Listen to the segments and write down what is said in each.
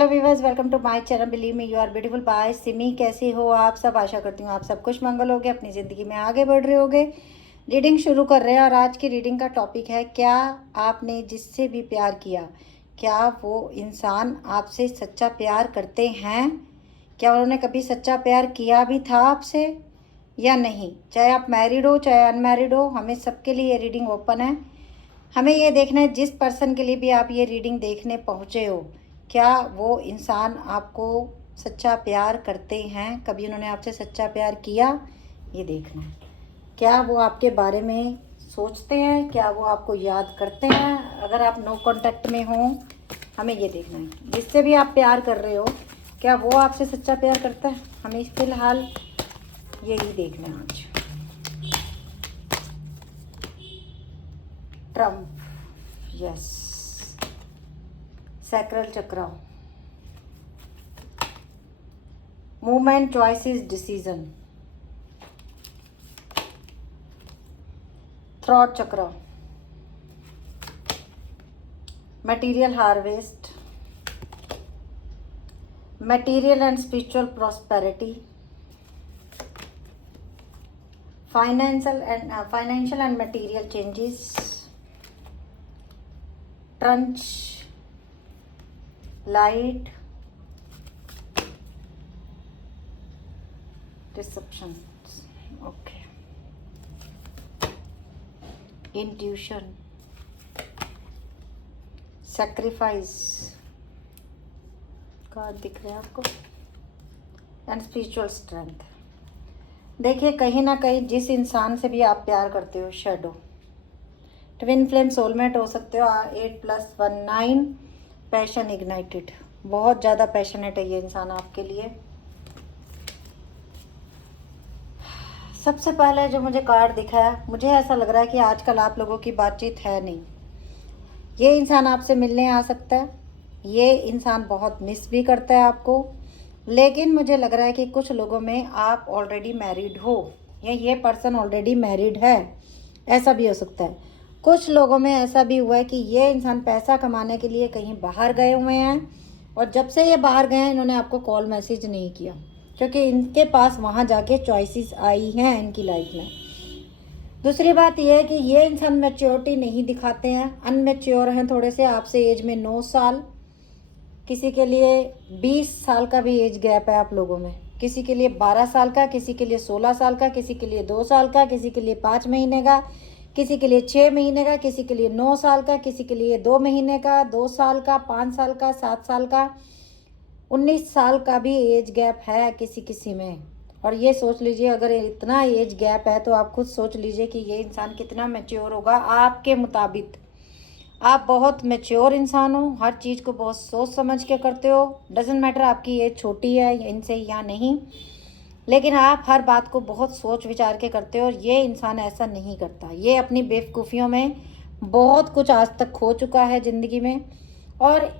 Hello viewers, welcome to my channel. Believe me, you are beautiful by Simi. कैसे हो आप सब? आशा करती हूँ आप सब खुश मंगल होगे, अपनी ज़िंदगी में आगे बढ़ रहे होगे। रीडिंग शुरू कर रहे हैं और आज की रीडिंग का टॉपिक है, क्या आपने जिससे भी प्यार किया, क्या वो इंसान आपसे सच्चा प्यार करते हैं? क्या उन्होंने कभी सच्चा प्यार किया भी था आपसे या नहीं? चाहे आप मैरिड हो चाहे अनमैरिड हो, हमें सबके लिए ये रीडिंग ओपन है। हमें ये देखना है, जिस पर्सन के लिए भी आप ये रीडिंग देखने पहुँचे हो, क्या वो इंसान आपको सच्चा प्यार करते हैं? कभी उन्होंने आपसे सच्चा प्यार किया? ये देखना है। क्या वो आपके बारे में सोचते हैं? क्या वो आपको याद करते हैं? अगर आप नो कांटेक्ट में हो, हमें ये देखना है। जिससे भी आप प्यार कर रहे हो, क्या वो आपसे सच्चा प्यार करता है? हमें फ़िलहाल यही देखना है आज। Trump, yes, sacral chakra, movement, choices, decision, throat chakra, material harvest, material and spiritual prosperity, financial and material changes, trench, light, deception, okay, intuition, sacrifice, card दिख रहे हैं आपको, एंड स्पिरिचुअल स्ट्रेंथ। देखिए, कहीं ना कहीं जिस इंसान से भी आप प्यार करते हो, शैडो, ट्विन फ्लेम, सोलमेट हो सकते हो। 8+1 9, पैशन इग्नाइटेड, बहुत ज़्यादा पैशनेट है ये इंसान आपके लिए। सबसे पहले जो मुझे कार्ड दिखा है, मुझे ऐसा लग रहा है कि आजकल आप लोगों की बातचीत है नहीं। ये इंसान आपसे मिलने आ सकता है, ये इंसान बहुत मिस भी करता है आपको, लेकिन मुझे लग रहा है कि कुछ लोगों में आप ऑलरेडी मैरिड हो या ये पर्सन ऑलरेडी मैरिड है, ऐसा भी हो सकता है। कुछ लोगों में ऐसा भी हुआ है कि ये इंसान पैसा कमाने के लिए कहीं बाहर गए हुए हैं और जब से ये बाहर गए हैं, इन्होंने आपको कॉल मैसेज नहीं किया, क्योंकि इनके पास वहाँ जाके चॉइसेस आई हैं इनकी लाइफ में। दूसरी बात यह है कि ये इंसान मैच्योरिटी नहीं दिखाते हैं, अनमेच्योर हैं थोड़े से, आपसे एज में 9 साल, किसी के लिए 20 साल का भी एज गैप है आप लोगों में, किसी के लिए 12 साल का, किसी के लिए 16 साल का, किसी के लिए 2 साल का, किसी के लिए 5 महीने का, किसी के लिए 6 महीने का, किसी के लिए 9 साल का, किसी के लिए 2 महीने का, 2 साल का, 5 साल का, 7 साल का, 19 साल का भी एज गैप है किसी किसी में। और ये सोच लीजिए, अगर इतना एज गैप है तो आप खुद सोच लीजिए कि ये इंसान कितना मैच्योर होगा आपके मुताबिक। आप बहुत मैच्योर इंसान हो, हर चीज़ को बहुत सोच समझ के करते हो। डजेंट मैटर आपकी एज छोटी है इनसे या नहीं, लेकिन आप हर बात को बहुत सोच विचार के करते हो और ये इंसान ऐसा नहीं करता। ये अपनी बेवकूफ़ियों में बहुत कुछ आज तक खो चुका है ज़िंदगी में, और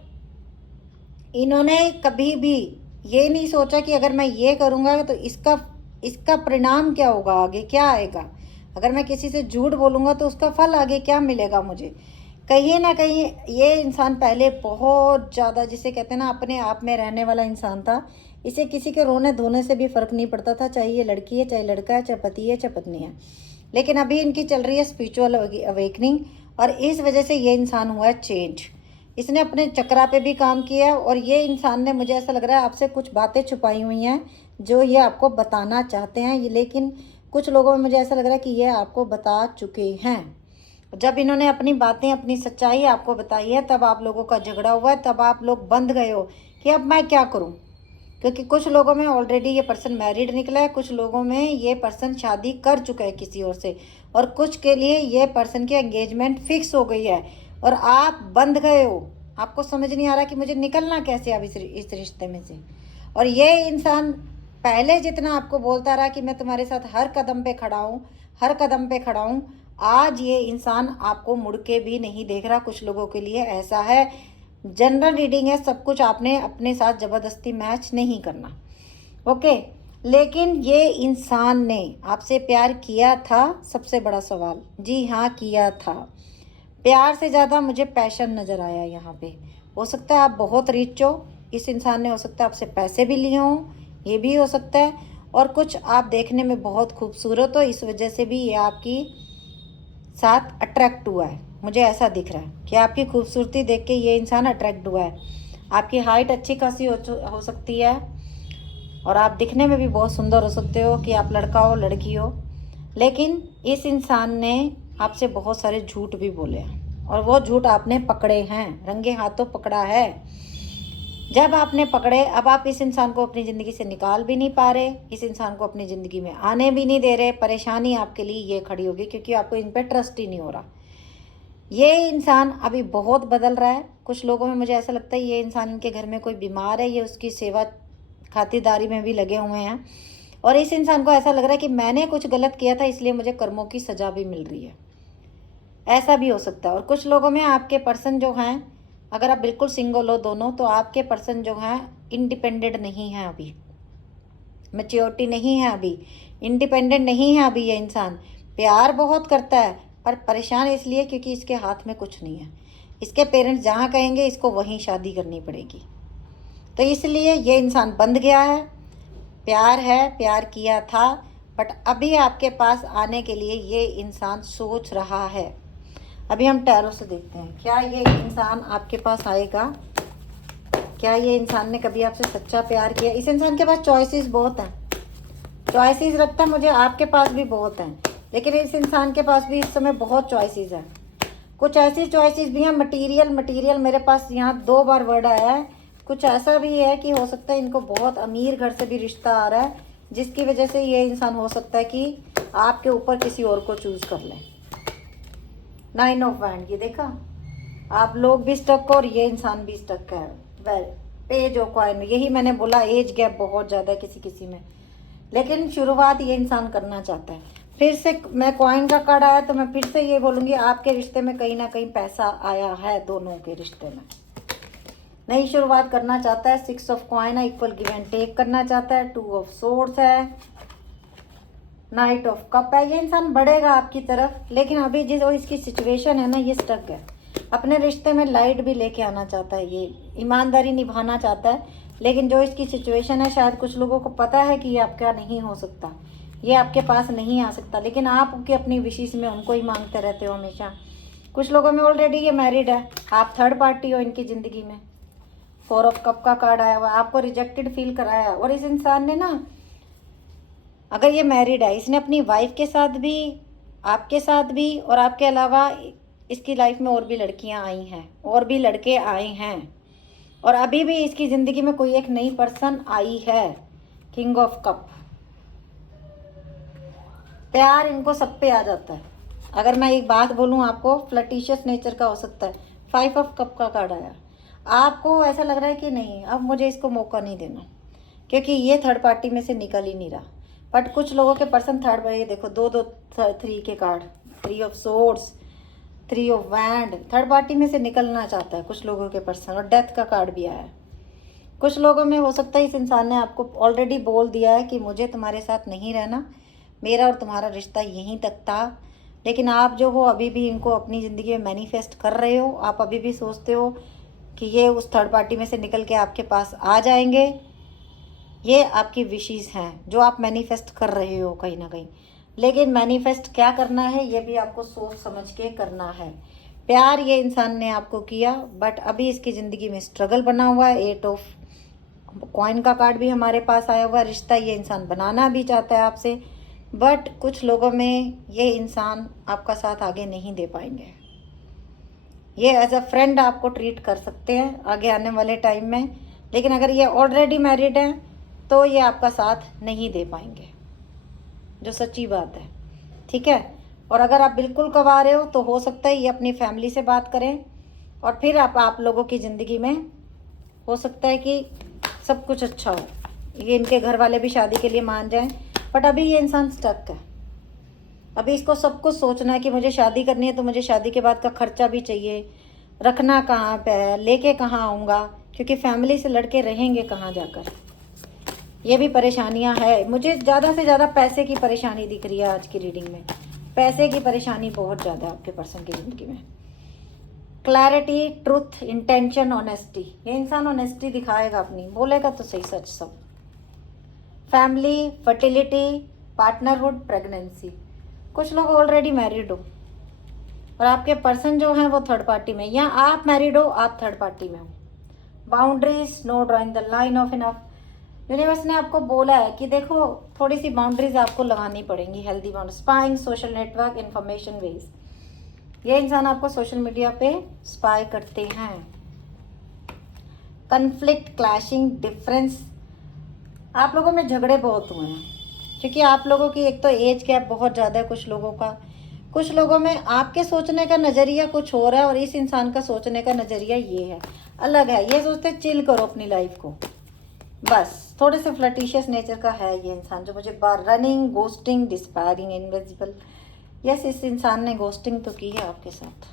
इन्होंने कभी भी ये नहीं सोचा कि अगर मैं ये करूँगा तो इसका इसका परिणाम क्या होगा, आगे क्या आएगा। अगर मैं किसी से झूठ बोलूँगा तो उसका फल आगे क्या मिलेगा मुझे। कहीं ना कहीं ये इंसान पहले बहुत ज़्यादा, जिसे कहते हैं ना, अपने आप में रहने वाला इंसान था। इसे किसी के रोने धोने से भी फ़र्क नहीं पड़ता था, चाहे ये लड़की है, चाहे लड़का है, चाहे पति है, चाहे पत्नी है। लेकिन अभी इनकी चल रही है स्पिरिचुअल अवेकनिंग, और इस वजह से ये इंसान हुआ है चेंज। इसने अपने चक्रा पे भी काम किया, और ये इंसान ने, मुझे ऐसा लग रहा है, आपसे कुछ बातें छुपाई हुई हैं जो ये आपको बताना चाहते हैं। लेकिन कुछ लोगों में मुझे ऐसा लग रहा है कि ये आपको बता चुके हैं। जब इन्होंने अपनी बातें, अपनी सच्चाई आपको बताई है, तब आप लोगों का झगड़ा हुआ है, तब आप लोग बंध गए हो कि अब मैं क्या करूं। क्योंकि कुछ लोगों में ऑलरेडी ये पर्सन मैरिड निकला है, कुछ लोगों में ये पर्सन शादी कर चुका है किसी और से, और कुछ के लिए ये पर्सन की एंगेजमेंट फिक्स हो गई है और आप बंध गए हो। आपको समझ नहीं आ रहा कि मुझे निकलना कैसे अब इस रिश्ते में से। और ये इंसान पहले जितना आपको बोलता रहा कि मैं तुम्हारे साथ हर कदम पे खड़ा हूँ, हर कदम पे खड़ा हूँ, आज ये इंसान आपको मुड़ के भी नहीं देख रहा। कुछ लोगों के लिए ऐसा है। जनरल रीडिंग है, सब कुछ आपने अपने साथ ज़बरदस्ती मैच नहीं करना, ओके। लेकिन ये इंसान ने आपसे प्यार किया था, सबसे बड़ा सवाल, जी हाँ किया था। प्यार से ज़्यादा मुझे पैशन नज़र आया यहाँ पे। हो सकता है आप बहुत रिच हो, इस इंसान ने हो सकता है आपसे पैसे भी लिए हों, ये भी हो सकता है, और कुछ आप देखने में बहुत खूबसूरत हो, इस वजह से भी ये आपकी साथ अट्रैक्ट हुआ है। मुझे ऐसा दिख रहा है कि आपकी खूबसूरती देख के ये इंसान अट्रैक्ट हुआ है। आपकी हाइट अच्छी खासी हो सकती है, और आप दिखने में भी बहुत सुंदर हो सकते हो, कि आप लड़का हो लड़की हो। लेकिन इस इंसान ने आपसे बहुत सारे झूठ भी बोले हैं, और वो झूठ आपने पकड़े हैं, रंगे हाथों पकड़ा है। जब आपने पकड़े, अब आप इस इंसान को अपनी ज़िंदगी से निकाल भी नहीं पा रहे, इस इंसान को अपनी ज़िंदगी में आने भी नहीं दे रहे। परेशानी आपके लिए ये खड़ी होगी, क्योंकि आपको इन पर ट्रस्ट ही नहीं हो रहा। ये इंसान अभी बहुत बदल रहा है। कुछ लोगों में मुझे ऐसा लगता है ये इंसान, इनके घर में कोई बीमार है, ये उसकी सेवा खातिरदारी में भी लगे हुए हैं, और इस इंसान को ऐसा लग रहा है कि मैंने कुछ गलत किया था, इसलिए मुझे कर्मों की सज़ा भी मिल रही है। ऐसा भी हो सकता है। और कुछ लोगों में आपके पर्सन जो हैं, अगर आप बिल्कुल सिंगल हो दोनों, तो आपके पर्सन जो हैं इंडिपेंडेंट नहीं हैं, अभी मैच्योरिटी नहीं है, अभी इंडिपेंडेंट नहीं है। अभी ये इंसान प्यार बहुत करता है, पर परेशान इसलिए क्योंकि इसके हाथ में कुछ नहीं है। इसके पेरेंट्स जहाँ कहेंगे इसको वहीं शादी करनी पड़ेगी, तो इसलिए ये इंसान बंध गया है। प्यार है, प्यार किया था, बट अभी आपके पास आने के लिए ये इंसान सोच रहा है। अभी हम टैरो से देखते हैं, क्या ये इंसान आपके पास आएगा? क्या ये इंसान ने कभी आपसे सच्चा प्यार किया? इस इंसान के पास चॉइसेस बहुत हैं, चॉइसेस लगता है मुझे आपके पास भी बहुत हैं, लेकिन इस इंसान के पास भी इस समय बहुत चॉइसेस हैं। कुछ ऐसी चॉइसेस भी हैं, मटीरियल मेरे पास यहाँ 2 बार वर्ड आया है। कुछ ऐसा भी है कि हो सकता है इनको बहुत अमीर घर से भी रिश्ता आ रहा है, जिसकी वजह से ये इंसान हो सकता है कि आपके ऊपर किसी और को चूज़ कर ले। 9 ऑफ वैंड, ये देखा, आप लोग भी स्टक हो और ये इंसान भी स्टक है। वेल, पेज ऑफ कॉइन, यही मैंने बोला, एज गैप बहुत ज़्यादा है किसी किसी में, लेकिन शुरुआत ये इंसान करना चाहता है। फिर से मैं कॉइन का कार्ड आया, तो मैं फिर से ये बोलूँगी, आपके रिश्ते में कहीं ना कहीं पैसा आया है, दोनों के रिश्ते में नई शुरुआत करना चाहता है। 6 ऑफ कॉइन है, इक्वल गिव एंड टेक करना चाहता है। 2 ऑफ सोर्ड्स है, नाइट ऑफ कप है। ये इंसान बढ़ेगा आपकी तरफ, लेकिन अभी जो इसकी सिचुएशन है ना, ये स्टक है। अपने रिश्ते में लाइट भी लेके आना चाहता है, ये ईमानदारी निभाना चाहता है, लेकिन जो इसकी सिचुएशन है, शायद कुछ लोगों को पता है कि ये आपका नहीं हो सकता, ये आपके पास नहीं आ सकता, लेकिन आप उनकी अपनी विशेष में उनको ही मांगते रहते हो हमेशा। कुछ लोगों में ऑलरेडी ये मैरिड है, आप थर्ड पार्टी हो इनकी ज़िंदगी में। 4 ऑफ कप का कार्ड आया हुआ, आपको रिजेक्टेड फील कराया। और इस इंसान ने ना, अगर ये मैरिड है, इसने अपनी वाइफ के साथ भी, आपके साथ भी, और आपके अलावा इसकी लाइफ में और भी लड़कियां आई हैं, और भी लड़के आए हैं, और अभी भी इसकी ज़िंदगी में कोई एक नई पर्सन आई है। किंग ऑफ कप, प्यार इनको सब पे आ जाता है। अगर मैं एक बात बोलूँ आपको, फ्लर्टिशियस नेचर का हो सकता है। 5 ऑफ कप का कार्ड आया, आपको ऐसा लग रहा है कि नहीं, अब मुझे इसको मौका नहीं देना, क्योंकि ये थर्ड पार्टी में से निकल ही नहीं रहा। बट कुछ लोगों के पर्सन थर्ड पार्टी, देखो 3 के card, 3 of swords, 3 of wand, third party में से निकलना चाहता है कुछ लोगों के पर्सन। और डेथ का कार्ड भी आया है। कुछ लोगों में हो सकता है इस इंसान ने आपको ऑलरेडी बोल दिया है कि मुझे तुम्हारे साथ नहीं रहना, मेरा और तुम्हारा रिश्ता यहीं तक था, लेकिन आप जो हो अभी भी इनको अपनी ज़िंदगी में मैनिफेस्ट कर रहे हो। आप अभी भी सोचते हो कि ये उस थर्ड पार्टी में से निकल के आपके पास आ जाएंगे। ये आपकी विशेस हैं जो आप मैनिफेस्ट कर रहे हो कहीं ना कहीं, लेकिन मैनिफेस्ट क्या करना है ये भी आपको सोच समझ के करना है। प्यार ये इंसान ने आपको किया, बट अभी इसकी ज़िंदगी में स्ट्रगल बना हुआ है। 8 ऑफ कॉइन का कार्ड भी हमारे पास आया हुआ है। रिश्ता ये इंसान बनाना भी चाहता है आपसे, बट कुछ लोगों में ये इंसान आपका साथ आगे नहीं दे पाएंगे। ये एज अ फ्रेंड आपको ट्रीट कर सकते हैं आगे आने वाले टाइम में, लेकिन अगर ये ऑलरेडी मैरिड हैं तो ये आपका साथ नहीं दे पाएंगे, जो सच्ची बात है। ठीक है, और अगर आप बिल्कुल कवारे हो तो हो सकता है ये अपनी फैमिली से बात करें, और फिर आप लोगों की ज़िंदगी में हो सकता है कि सब कुछ अच्छा हो, ये इनके घर वाले भी शादी के लिए मान जाएं। बट अभी ये इंसान स्टक है। अभी इसको सब कुछ सोचना है कि मुझे शादी करनी है, तो मुझे शादी के बाद का खर्चा भी चाहिए, रखना कहाँ पे है, लेके कहाँ आऊँगा, क्योंकि फैमिली से लड़के रहेंगे कहाँ जाकर। ये भी परेशानियां है। मुझे ज़्यादा से ज़्यादा पैसे की परेशानी दिख रही है आज की रीडिंग में। पैसे की परेशानी बहुत ज़्यादा है आपके पर्सन की ज़िंदगी में। Clarity, truth, intention, honesty. ये इंसान ऑनेस्टी दिखाएगा अपनी, बोलेगा तो सही सच सब। Family, fertility, partnerhood, pregnancy. कुछ लोग ऑलरेडी मैरिड हो और आपके पर्सन जो हैं वो थर्ड पार्टी में, या आप मैरिड हो, आप थर्ड पार्टी में हो। Boundaries, no drawing the line of enough. Universe ने आपको बोला है कि देखो थोड़ी सी बाउंड्रीज आपको लगानी पड़ेंगी, healthy boundary. Spying, social network, information ways. ये इंसान आपको सोशल मीडिया पे स्पाई करते हैं। Conflict, clashing, difference. आप लोगों में झगड़े बहुत हुए हैं क्योंकि आप लोगों की एक तो एज गैप बहुत ज़्यादा है कुछ लोगों का। कुछ लोगों में आपके सोचने का नज़रिया कुछ और है और इस इंसान का सोचने का नज़रिया ये है, अलग है। ये सोचते चिल करो अपनी लाइफ को, बस। थोड़े से फ्लर्टिशियस नेचर का है ये इंसान जो मुझे बार रनिंग, गोस्टिंग, डिस्पायरिंग, इनविजिबल। यस, इस इंसान ने गोस्टिंग तो की है आपके साथ।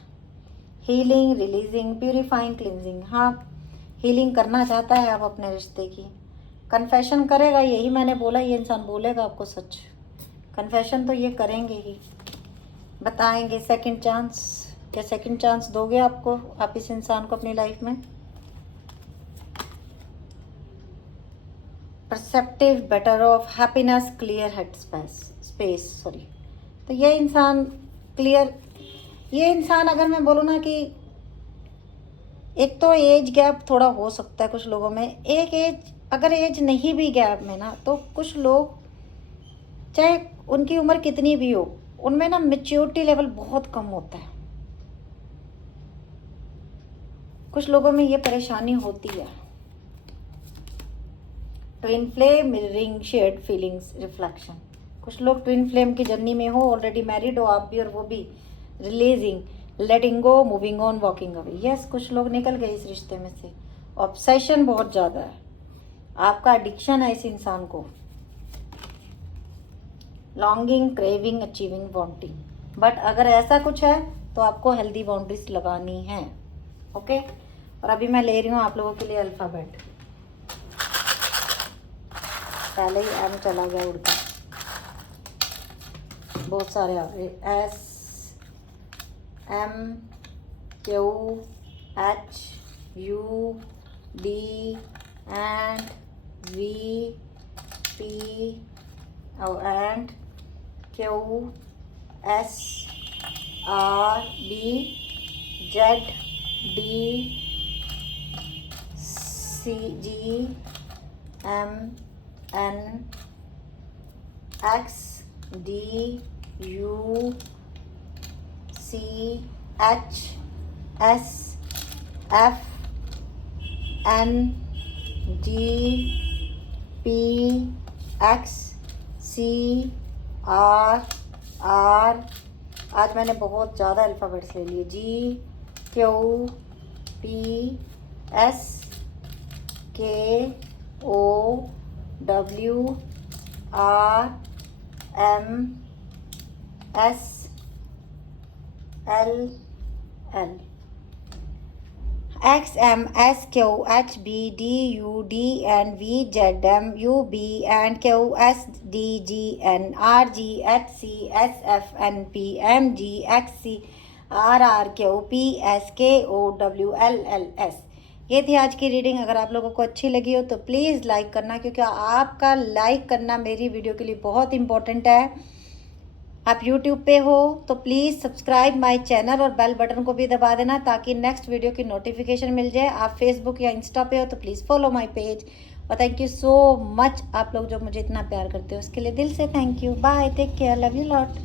Healing, releasing, purifying, cleansing. हाँ, हीलिंग करना चाहता है आप अपने रिश्ते की। कन्फेशन करेगा, यही मैंने बोला, ये इंसान बोलेगा आपको सच। कन्फेशन तो ये करेंगे ही, बताएंगे। सेकंड चांस, क्या सेकंड चांस दोगे आपको, आप इस इंसान को अपनी लाइफ में? Perceptive, better of, happiness, clear head space sorry. तो ये इंसान क्लियर, ये इंसान अगर मैं बोलूँ ना कि एक तो एज गैप थोड़ा हो सकता है कुछ लोगों में। एक एज, अगर एज नहीं भी गैप में ना, तो कुछ लोग चाहे उनकी उम्र कितनी भी हो, उनमें ना मैच्योरिटी लेवल बहुत कम होता है। कुछ लोगों में ये परेशानी होती है। Twin flame, mirroring, shared feelings, reflection. कुछ लोग ट्विन फ्लेम की जर्नी में हो, ऑलरेडी मैरिड हो आप भी और वो भी। Releasing, letting go, moving on, walking away. Yes, कुछ लोग निकल गए इस रिश्ते में से। ऑब्सेशन बहुत ज़्यादा है, आपका एडिक्शन है इस इंसान को। Longing, craving, achieving, wanting. But अगर ऐसा कुछ है तो आपको हेल्दी बाउंड्रीज लगानी है। ओके, और अभी मैं ले रही हूँ आप लोगों के लिए अल्फ़ाबेट। पहले ही एम चला गया उड़ के, बहुत सारे आ गए। S, M, Q, H, U, D, and V, P, and Q, S, R, B, Z, D, C, G, M, N, X, D, U, C, H, S, F, N, G, P, X, C, R, R. आज मैंने बहुत ज़्यादा alphabets ले लिए। जी, Q, P, S, K, O, W, R, M, S, L, L, X, M, S, Q, H, B, D, U, D, and V, Z, M, U, B, and Q, S, D, G, N, R, G, H, C, S, F, N, P, M, G, X, C, R, R, Q, P, S, K, O, W, L, L, S. ये थी आज की reading. अगर आप लोगों को अच्छी लगी हो तो प्लीज़ लाइक करना, क्योंकि आपका लाइक करना मेरी वीडियो के लिए बहुत इंपॉर्टेंट है। आप YouTube पे हो तो प्लीज़ सब्सक्राइब माय चैनल और बेल बटन को भी दबा देना ताकि नेक्स्ट वीडियो की नोटिफिकेशन मिल जाए। आप फेसबुक या इंस्टा पे हो तो प्लीज़ फॉलो माय पेज। और थैंक यू सो मच, आप लोग जो मुझे इतना प्यार करते हो उसके लिए दिल से thank you. Bye, take care, love you lot.